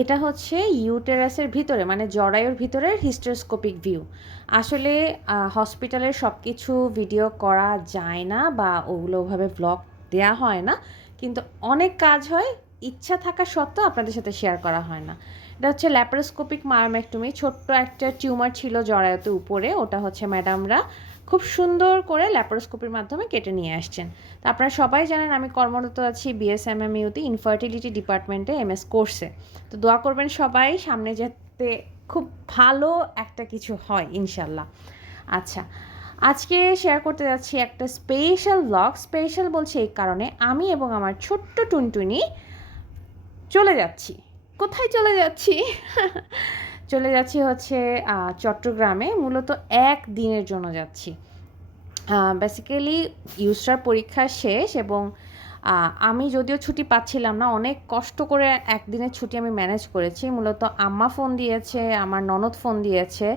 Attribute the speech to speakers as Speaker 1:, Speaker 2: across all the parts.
Speaker 1: এটা হচ্ছে ইউটেরাসের ভিতরে মানে জরায়ুর ভিতরের হিস্টোস্কোপিক ভিউ আসলে হসপিটালের সব কিছু ভিডিও করা যায় না বা ওগুলো ওভাবে ব্লগ দেয়া হয় না। কিন্তু অনেক কাজ হয়, ইচ্ছা থাকা সত্ত্বেও আপনাদের সাথে শেয়ার করা হয় না। এটা হচ্ছে ল্যাপারোস্কোপিক মায়োমেক্টমি ছোট্ট একটা টিউমার ছিল জরায়ুতে উপরে, ওটা হচ্ছে ম্যাডামরা খুব সুন্দর করে ল্যাপারোস্কোপির মাধ্যমে কেটে নিয়ে আসছেন। তো আপনারা সবাই জানেন আমি কর্মরত আছি বিএসএমএমইউতে ইনফার্টিলিটি ডিপার্টমেন্টে এমএস কোর্সে তো দোয়া করবেন সবাই, সামনে যাতে খুব ভালো একটা কিছু হয় ইনশাল্লাহ আচ্ছা আজকে শেয়ার করতে যাচ্ছি একটা স্পেশাল ব্লগ স্পেশাল বলছি এই কারণে আমি এবং আমার ছোট্ট টুনটুনি চলে যাচ্ছি। কোথায় চলে যাচ্ছি? চলে যাচ্ছি হচ্ছে চট্টগ্রামে। মূলত এক দিনের জন্য যাচ্ছি। বেসিক্যালি ইউসরার পরীক্ষা শেষ এবং আমি যদিও ছুটি পাচ্ছিলাম না, অনেক কষ্ট করে একদিনের ছুটি আমি ম্যানেজ করেছি। মূলত আম্মা ফোন দিয়েছে, আমার ননদ ফোন দিয়েছে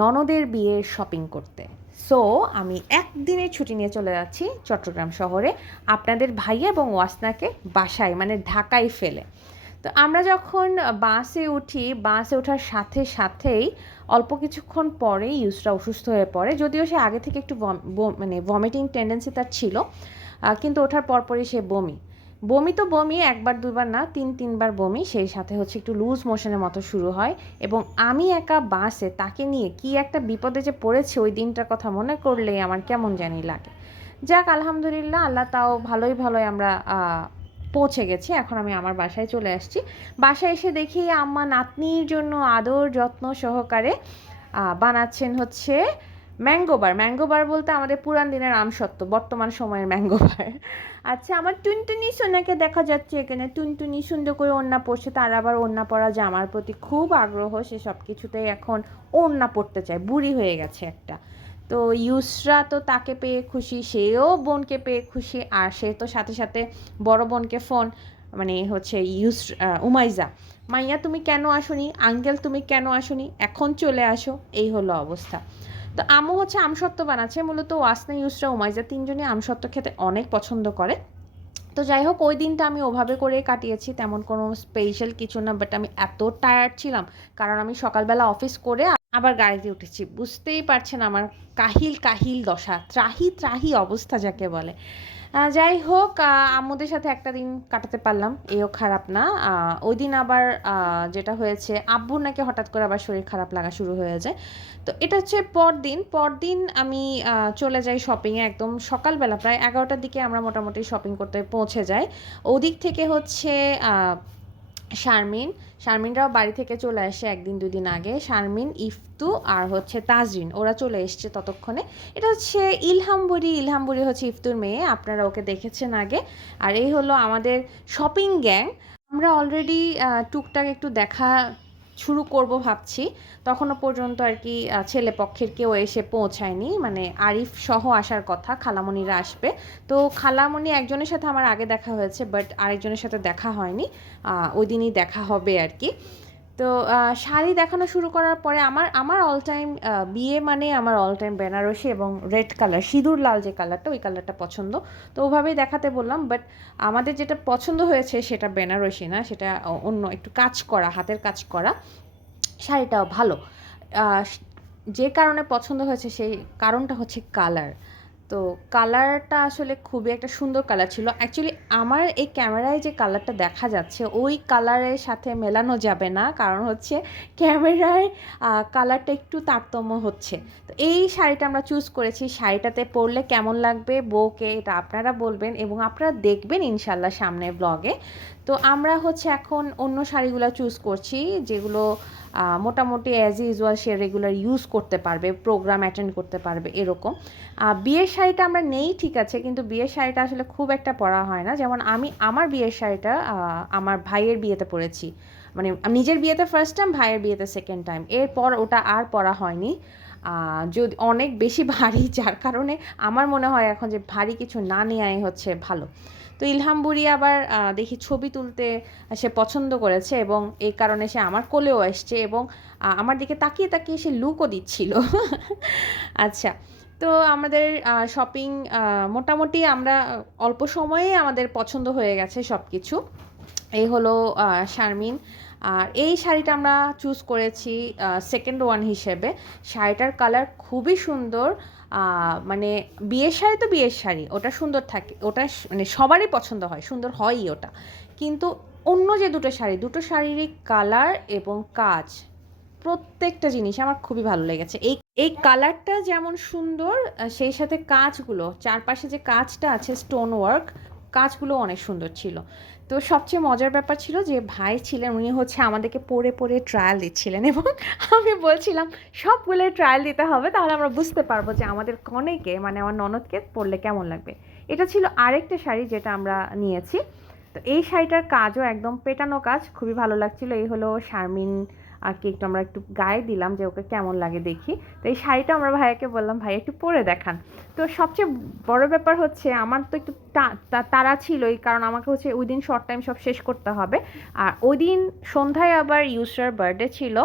Speaker 1: ননদের বিয়ের শপিং করতে। সো আমি একদিনের ছুটি নিয়ে চলে যাচ্ছি চট্টগ্রাম শহরে। আপনাদের ভাইয়া এবং ওয়াসনাকে বাসায় মানে ঢাকায় ফেলে। তো আমরা যখন বাসে উঠি, বাসে ওঠার সাথে সাথেই অল্প কিছুক্ষণ পরেই ইউসরা অসুস্থ হয়ে পড়ে। যদিও সে আগে থেকে একটু মানে ভমিটিং টেন্ডেন্সি তার ছিল কিন্তু ওঠার পরপরই সে বমি। বমি তো বমি, একবার, দুবার না, তিন, তিনবার বমি, সেই সাথে হচ্ছে একটু লুজ মোশনের মতো শুরু হয় এবং আমি একা বাসে তাকে নিয়ে কি একটা বিপদে যে পড়েছে ওই দিনটার কথা মনে করলে আমার কেমন জানি লাগে। যাক, আলহামদুলিল্লাহ, আল্লাহ তাও ভালোই ভালোই আমরা পৌঁছে গেছি। এখন আমি আমার বাসায় চলে আসছি। বাসায় এসে দেখি আম্মা নাতনির জন্য আদর যত্ন সহকারে বানাচ্ছেন হচ্ছে ম্যাঙ্গোবার ম্যাঙ্গোবার বলতে আমাদের পুরান দিনের আমসত্ত্ব, বর্তমান সময়ের ম্যাঙ্গোবার আচ্ছা আমার টুনটুনি সোনাকে দেখা যাচ্ছে এখানে। টুনটুনি সুন্দর করে ওড়না পরছে, তার আবার ওড়না পরা জামার প্রতি খুব আগ্রহ। সে সব কিছুতেই এখন ওড়না পড়তে চায়। বুড়ি হয়ে গেছে একটা। তো ইউসরা তো তাকে পেয়ে খুশি, সেও বোনকে পেয়ে খুশি, আর সে তো সাথে সাথে বড় বোনকে ফোন মানে হচ্ছে ইউস উমাইজা। মাইয়া, তুমি কেন আসোনি? আঙ্কেল, তুমি কেন আসোনি? এখন চলে আসো। এই হলো অবস্থা। তো আমও হচ্ছে আমসত্ত্ব বানাচ্ছে। মূলত ওয়াসনা, ইউসরা, উমাইজা তিনজনই আমসত্ত্ব খেতে অনেক পছন্দ করে। তো যাই হোক, ওই দিনটা আমি ওভাবে করে কাটিয়েছি, তেমন কোনো স্পেশাল কিছু না বাট আমি এত টায়ার্ড ছিলাম, কারণ আমি সকালবেলা অফিস করে আবার গাড়িতে উঠেছি। বুঝতেই পারছেন আমার কাহিল কাহিল দশা ত্রাহি ত্রাহি অবস্থা যাকে বলে। যাই হোক আহ, আম্মুদের সাথে একটা দিন কাটাতে পারলাম এও খারাপ না। ওই দিন আবার যেটা হয়েছে আব্বুর নাকি হঠাৎ করে আবার শরীর খারাপ লাগা শুরু হয়ে যায়। তো এটা হচ্ছে পরদিন পরদিন আমি চলে যাই শপিংয়ে একদম সকালবেলা প্রায় এগারোটার দিকে আমরা মোটামুটি শপিং করতে পৌঁছে যাই। ওদিক থেকে হচ্ছে শারমিন, শারমিনরাও বাড়ি থেকে চলে আসে একদিন দুদিন আগে। শারমিন, ইফতু আর হচ্ছে তাজরিন, ওরা চলে এসছে ততক্ষণে। এটা হচ্ছে ইলহামবুরি ইলহামবুরি হচ্ছে ইফতুর মেয়ে, আপনারা ওকে দেখেছেন আগে। আর এই হলো আমাদের শপিং গ্যাং আমরা অলরেডি টুকটাক একটু দেখা শুরু করব ভাবছি। তখনও পর্যন্ত আর কি ছেলে পক্ষের কেউ এসে পৌঁছায়নি। মানে আরিফ সহ আসার কথা, খালামণিরা আসবে। তো খালামণি একজনের সাথে আমার আগে দেখা হয়েছে বাট আরেকজনের সাথে দেখা হয়নি। ওই দিনই দেখা হবে আর কি। তো শাড়ি দেখানো শুরু করার পরে আমার আমার অল টাইম বিয়ে মানে আমার অল টাইম বেনারসি এবং রেড কালার সিঁদুর লাল যে কালারটা ওই কালারটা পছন্দ। তো ওভাবেই দেখাতে বললাম বাট আমাদের যেটা পছন্দ হয়েছে সেটা বেনারসি না, সেটা অন্য একটু কাজ করা, হাতের কাজ করা। শাড়িটাও ভালো। যে কারণে পছন্দ হয়েছে সেই কারণটা হচ্ছে কালার তো কালারটা আসলে খুবই একটা সুন্দর কালার ছিল। অ্যাকচুয়ালি আমার এই ক্যামেরায় যে কালারটা দেখা যাচ্ছে, ওই কালারের সাথে মেলানো যাবে না। কারণ হচ্ছে ক্যামেরায় কালারটা একটু তারতম্য হচ্ছে। তো এই শাড়িটা আমরা চুজ করেছি। শাড়িটাতে পরলে কেমন লাগবে, বউকে এটা আপনারা বলবেন এবং আপনারা দেখবেন ইনশাল্লাহ সামনের ব্লগে তো আমরা হচ্ছে এখন অন্য শাড়িগুলো চুজ করছি, যেগুলো মোটামুটি অ্যাজ ইউজুয়াল সে রেগুলার ইউজ করতে পারবে প্রোগ্রাম অ্যাটেন্ড করতে পারবে, এরকম। বিয়ের শাড়িটা আমরা নেই, ঠিক আছে, কিন্তু বিয়ের শাড়িটা আসলে খুব একটা পরা হয় না। যেমন আমি আমার বিয়ের শাড়িটা আমার ভাইয়ের বিয়েতে পরেছি। মানে নিজের বিয়েতে ফার্স্ট টাইম ভাইয়ের বিয়েতে সেকেন্ড টাইম এরপর ওটা আর পরা হয়নি। যদি অনেক বেশি ভারী, যার কারণে আমার মনে হয় এখন যে ভারী কিছু না নেওয়াই হচ্ছে ভালো। তো ইলহাম বুড়ি আবার দেখি ছবি তুলতে সে পছন্দ করেছে এবং এই কারণে সে আমার কোলেও এসছে এবং আমার দিকে তাকিয়ে তাকিয়ে সে লুকও দিচ্ছিল। আচ্ছা তো আমাদের শপিং মোটামুটি আমরা অল্প সময়ে আমাদের পছন্দ হয়ে গেছে সব কিছু এই হলো শারমিন। আর এই শাড়িটা আমরা চুজ করেছি সেকেন্ড ওয়ান হিসেবে। শাড়িটার কালার খুবই সুন্দর মানে বিয়ের শাড়ি তো বিয়ের শাড়ি, ওটা সুন্দর থাকে, ওটা মানে সবারই পছন্দ হয়, সুন্দর হয়ই ওটা। কিন্তু অন্য যে দুটো শাড়ি, দুটো শাড়িরই কালার এবং কাজ, প্রত্যেকটা জিনিস আমার খুবই ভালো লেগেছে। এই এই কালারটা যেমন সুন্দর সেই সাথে কাজগুলো, চারপাশে যে কাজটা আছে স্টোন ওয়ার্ক কাজগুলো অনেক সুন্দর ছিল। তো সবচেয়ে মজার ব্যাপার ছিল যে ভাই ছিলেন, উনি হচ্ছে আমাদেরকে পড়ে পড়ে ট্রায়াল দিচ্ছিলেন এবং আমি বলছিলাম সবগুলো ট্রায়াল দিতে হবে, তাহলে আমরা বুঝতে পারব যে আমাদের কনেকে মানে আমার ননদকে পরলে কেমন লাগবে। এটা ছিল আরেকটা শাড়ি যেটা আমরা নিয়েছি। তো এই শাড়িটার কাজও একদম পেটানো কাজ, খুবই ভালো লাগছিল। এই হলো শারমিন আর একটু আমরা একটু গায়ে দিলাম যে ওকে কেমন লাগে দেখি। তো এই শাড়িটা আমরা ভাইয়াকে বললাম ভাই একটু পরে দেখান। তো সবচেয়ে বড় ব্যাপার হচ্ছে আমার তো একটু তারা ছিলই, কারণ আমাকে হচ্ছে ওই দিন শর্ট টাইম সব শেষ করতে হবে। আর ওই দিন সন্ধ্যায় আবার ইউসার বার্থডে ছিল।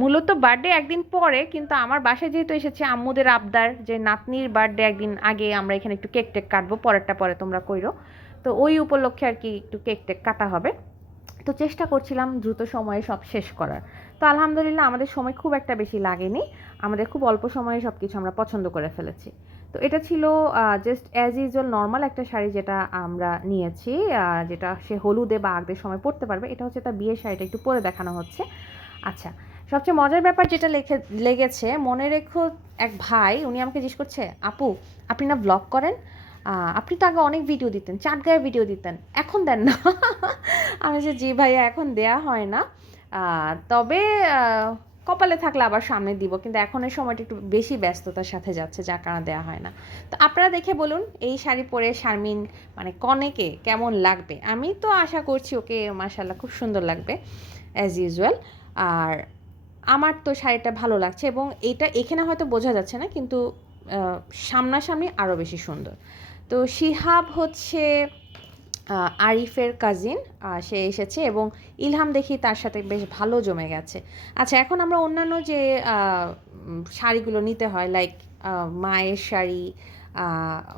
Speaker 1: মূলত বার্থডে একদিন পরে, কিন্তু আমার বাসায় যেহেতু এসেছে আম্মুদের আবদার, যে নাতনির বার্থডে একদিন আগে আমরা এখানে একটু কেক টেক কাটবো, পরেরটা পরে তোমরা কইরো। তো ওই উপলক্ষে আর কি একটু কেক টেক কাটা হবে। তো চেষ্টা করছিলাম দ্রুত সময়ে সব শেষ করার। তো আলহামদুলিল্লাহ আমাদের সময় খুব একটা বেশি লাগেনি। আমাদের খুব অল্প সময়ে সব কিছু আমরা পছন্দ করে ফেলেছি। তো এটা ছিল জাস্ট অ্যাজ ইউজুয়াল নর্মাল একটা শাড়ি যেটা আমরা নিয়েছি যেটা সে হলুদে বা আগদের সময় পরতে পারবে। এটা হচ্ছে তার বিয়ের শাড়িটা একটু পরে দেখানো হচ্ছে। আচ্ছা সবচেয়ে মজার ব্যাপার যেটা লেখে, লেগেছে, মনে রেখো এক ভাই, উনি আমাকে জিজ্ঞেস করছে, আপু, আপনি না ব্লগ করেন? আপনি তো আগে অনেক ভিডিও দিতেন চাট গায়ে ভিডিও দিতেন, এখন দেন না। আমি যে জি ভাইয়া, এখন দেয়া হয় না। তবে কপালে থাকলে আবার সামনে দিব, কিন্তু এখন এই সময়টা একটু বেশি ব্যস্ততার সাথে যাচ্ছে, যার কারণে দেওয়া হয় না। তো আপনারা দেখে বলুন, এই শাড়ি পরে শারমিন মানে কনেকে কেমন লাগবে? আমি তো আশা করছি ওকে মাসাল্লাহ খুব সুন্দর লাগবে অ্যাজ ইউজুয়াল আর আমার তো শাড়িটা ভালো লাগছে এবং এটা, এখানে হয়তো বোঝা যাচ্ছে না, কিন্তু সামনাসামনি আরও বেশি সুন্দর। তো শিহাব হচ্ছে আরিফের কাজিন সে এসেছে এবং ইলহাম দেখি তার সাথে বেশ ভালো জমে গেছে। আচ্ছা এখন আমরা অন্যান্য যে শাড়িগুলো নিতে হয় লাইক মায়ের শাড়ি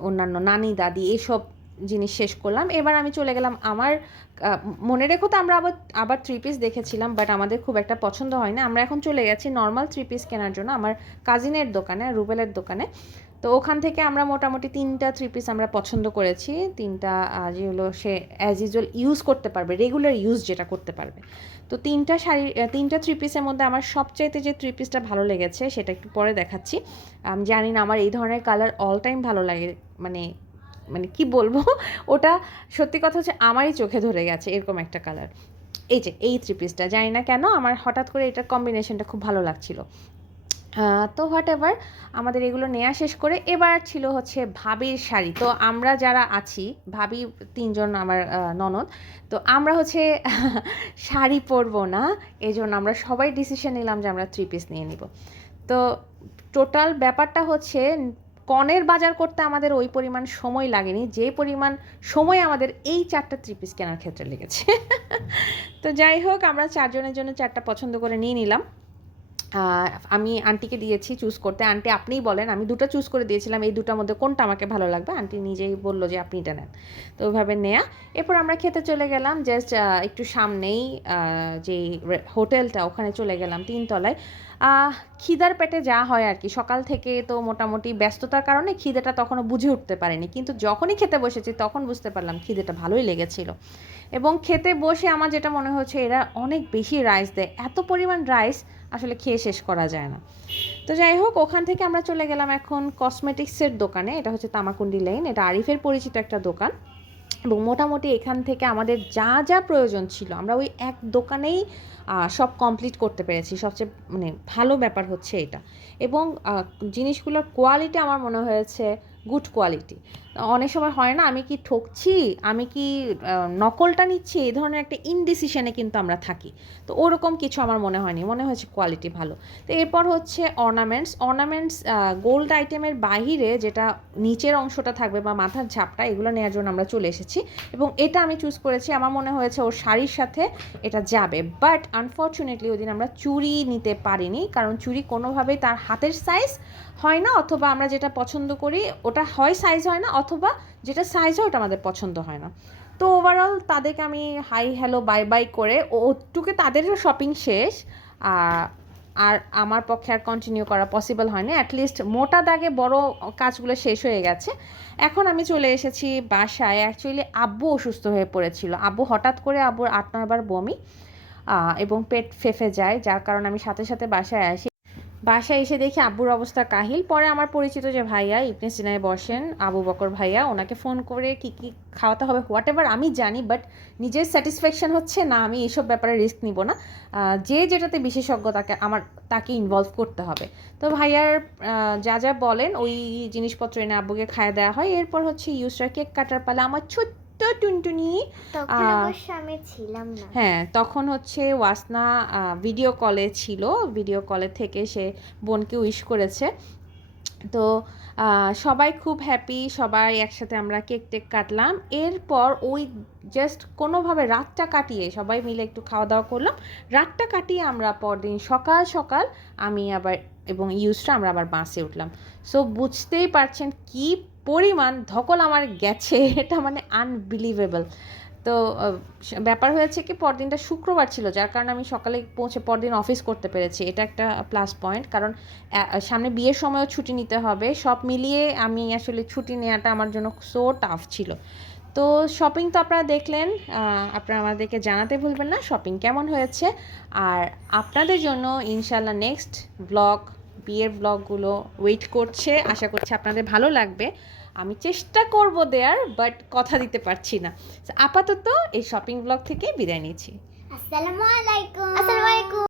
Speaker 1: অন্যান্য নানি, দাদি, এসব জিনিস শেষ করলাম। এবার আমি চলে গেলাম আমার মনে রেখো তো আমরা আবার আবার থ্রি পিস দেখেছিলাম বাট আমাদের খুব একটা পছন্দ হয় না। আমরা এখন চলে গেছি নর্মাল থ্রি পিস কেনার জন্য আমার কাজিনের দোকানে, রুবেলের দোকানে। তো ওখান থেকে আমরা মোটামুটি তিনটা থ্রি পিস আমরা পছন্দ করেছি। তিনটা যেগুলো সে অ্যাজ ইউজুয়াল ইউজ করতে পারবে রেগুলার ইউজ যেটা করতে পারবে। তো তিনটা শাড়ি তিনটা থ্রি পিসের মধ্যে আমার সবচাইতে যে থ্রি পিসটা ভালো লেগেছে সেটা একটু পরে দেখাচ্ছি। আমি জানি না, আমার এই ধরনের কালার অল টাইম ভালো লাগে মানে মানে কি বলব? ওটা সত্যি কথা হচ্ছে আমারই চোখে ধরে গেছে এরকম একটা কালার এই যে, এই থ্রি পিসটা জানি না কেন আমার হঠাৎ করে এটার কম্বিনেশনটা খুব ভালো লাগছিল। তো হোয়াট এভার, আমাদের এগুলো নেওয়া শেষ করে এবার ছিল হচ্ছে ভাবির শাড়ি। তো আমরা যারা আছি, ভাবি তিনজন আমার ননদ, তো আমরা হচ্ছে শাড়ি পরবো না এই জন্য আমরা সবাই ডিসিশন নিলাম যে আমরা থ্রি পিস নিয়ে নিব। তো টোটাল ব্যাপারটা হচ্ছে, কনের বাজার করতে আমাদের ওই পরিমাণ সময় লাগেনি, যে পরিমাণ সময় আমাদের এই চারটা থ্রি পিস কেনার ক্ষেত্রে লেগেছে। তো যাই হোক, আমরা চারজনের জন্য চারটা পছন্দ করে নিয়ে নিলাম। আমি আন্টিকে দিয়েছি চুজ করতে। আন্টি আপনিই বলেন, আমি দুটো চুজ করে দিয়েছিলাম, এই দুটার মধ্যে কোনটা আমাকে ভালো লাগবে? আন্টি নিজেই বলল যে আপনি এটা নেন। তো ওইভাবে নেয়া। এরপর আমরা খেতে চলে গেলাম জাস্ট একটু সামনেই যেই হোটেলটা, ওখানে চলে গেলাম তিনতলায়। খিদার পেটে যা হয় আর কি, সকাল থেকে তো মোটামুটি ব্যস্ততার কারণে খিদেটা তখনও বুঝে উঠতে পারিনি। কিন্তু যখনই খেতে বসেছি, তখন বুঝতে পারলাম খিদেটা ভালোই লেগেছিল। এবং খেতে বসে আমার যেটা মনে হচ্ছে, এরা অনেক বেশি রাইস দেয়। এত পরিমাণ রাইস আসলে খেয়ে শেষ করা যায় না। তো যাই হোক, ওখান থেকে আমরা চলে গেলাম এখন কসমেটিক্সের দোকানে। এটা হচ্ছে তামাকুন্ডি লাইন এটা আরিফের পরিচিত একটা দোকান। এবং মোটামুটি এখান থেকে আমাদের যা যা প্রয়োজন ছিল, আমরা ওই এক দোকানেই সব কমপ্লিট করতে পেরেছি। সবচেয়ে মানে ভালো ব্যাপার হচ্ছে এটা। এবং জিনিসগুলোর কোয়ালিটি আমার মনে হয়েছে গুড কোয়ালিটি অনেক সময় হয় না, আমি কি ঠকছি? আমি কি নকলটা নিচ্ছি? এই ধরনের একটা ইনডিসিশনে কিন্তু আমরা থাকি। তো ওরকম কিছু আমার মনে হয়নি। মনে হয়েছে কোয়ালিটি ভালো। তো এরপর হচ্ছে অর্নামেন্টস অর্নামেন্টস গোল্ড আইটেমের বাহিরে যেটা নিচের অংশটা থাকবে বা মাথার ঝাপটা, এগুলো নেওয়ার জন্য আমরা চলে এসেছি। এবং এটা আমি চুজ করেছি। আমার মনে হয়েছে ওর শাড়ির সাথে এটা যাবে। বাট আনফর্চুনেটলি ওই দিন আমরা চুরি নিতে পারিনি। কারণ চুরি কোনোভাবেই তার হাতের সাইজ হয় না, অথবা আমরা যেটা পছন্দ করি, ওটা হয় সাইজ হয় না অথবা যেটা সাইজ হয় ওটা আমাদের পছন্দ হয় না। তো ওভারঅল তাদেরকে আমি হাই হ্যালো বাই বাই করে ওটুকে তাদেরও শপিং শেষ আর আমার পক্ষে আর কন্টিনিউ করা পসিবল হয়নি। অ্যাটলিস্ট মোটা দাগে বড় কাজগুলো শেষ হয়ে গেছে। এখন আমি চলে এসেছি বাসায়। অ্যাকচুয়ালি আব্বু অসুস্থ হয়ে পড়েছিল। আব্বু হঠাৎ করে আব্বুর আট নয়বার বমি এবং পেট ফেফে যায়, যার কারণে আমি সাথে সাথে বাসায় আসি। বাসায় এসে দেখি আব্বুর অবস্থা কাহিল। পরে আমার পরিচিত যে ভাইয়া ইবনে সিনায় বসেন, আবু বকর ভাইয়া, ওনাকে ফোন করে কি কি খাওয়াতে হবে হোয়াট এভার আমি জানি, বাট নিজের স্যাটিসফ্যাকশন হচ্ছে, না, আমি এইসব ব্যাপারে রিস্ক নিব না। যে যেটাতে বিশেষজ্ঞ তাকে আমার, তাকে ইনভলভ করতে হবে। তো ভাইয়ার যা যা বলেন, ওই জিনিসপত্র এনে আব্বুকে খাইয়ে দেওয়া হয়। এরপর হচ্ছে ইউসরা কেক কাটার পালে। আমার ছোট্ট টুনটুনি
Speaker 2: তখন
Speaker 1: আহ,
Speaker 2: অবশ্য আমি ছিলাম না।
Speaker 1: হ্যাঁ তখন হচ্ছে ওয়াসনা ভিডিও কলে ছিল ভিডিও কলে থেকে সে বোনকে উইশ করেছে। তো সবাই খুব হ্যাপি সবাই একসাথে আমরা কেক টেক কাটলাম। এরপর ওই জাস্ট কোনোভাবে রাতটা কাটিয়ে সবাই মিলে একটু খাওয়া দাওয়া করলাম। রাতটা কাটিয়ে আমরা পরদিন সকাল সকাল আমি আবার এবং ইউজটা আমরা আবার বাসে উঠলাম। সো বুঝতেই পারছেন কি পরিমাণ ধকল আমার গেছে, এটা মানে আনবিলিভেবল তো ব্যাপার হয়েছে কি, পরদিনটা শুক্রবার ছিল, যার কারণে আমি সকালে পৌঁছে পরদিন অফিস করতে পেরেছি। এটা একটা প্লাস পয়েন্ট কারণ সামনে বিয়ের সময়ও ছুটি নিতে হবে। সব মিলিয়ে আমি আসলে ছুটি নেওয়াটা আমার জন্য সো টাফ ছিল। তো শপিং তো আপনারা দেখলেন আপনারা আমাদেরকে জানাতে ভুলবেন না শপিং কেমন হয়েছে? আর আপনাদের জন্য ইনশাল্লাহ নেক্সট ব্লগ বিয়ের ব্লগগুলো ওয়েট করছে আশা করছি আপনাদের ভালো লাগবে। আমি চেষ্টা করব দেয়ার বাট কথা দিতে পারছি না। আপাতত এই শপিং ব্লগ থেকে বিদায় নিয়েছি
Speaker 2: আসসালামু আলাইকুম। আসসালামু আলাইকুম।